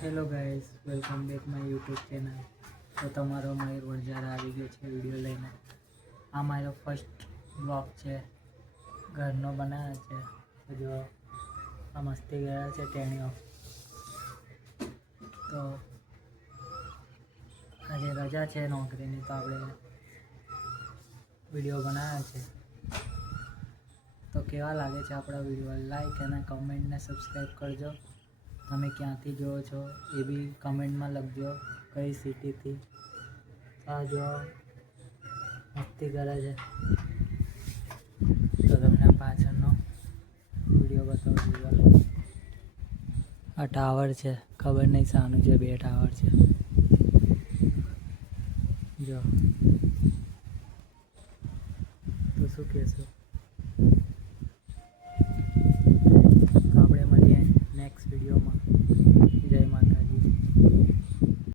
Hello guys, welcome back my YouTube channel. તો તમારો મયુર વણઝારા આવી ગયો છે વિડીયો લઈને. આ મારો ફર્સ્ટ બ્લોગ છે, ઘરનો બનાવ્યો છે. તો જો આ મસ્તી ગયા છે ટેણીઓ. તો આજે રજા છે નોકરીની, તો આપણે વિડીયો બનાવ્યા છે. તો કેવા લાગે છે આપણા વિડીયો? લાઈક અને કમેન્ટ ને સબસ્ક્રાઈબ કરજો. તમે ક્યાંથી જોવો છો એ બી કમેન્ટમાં લખજો, કઈ સિટીથી. આ જો મસ્તી કરે છે, તો તમને પાછળનો વિડીયો બતાવું. આ ટાવર છે, ખબર નહીં શાનું છે. 2 ટાવર છે જો. તો શું કહેશો? તો આપણે મળીએ નેક્સ્ટ વિડીયોમાં.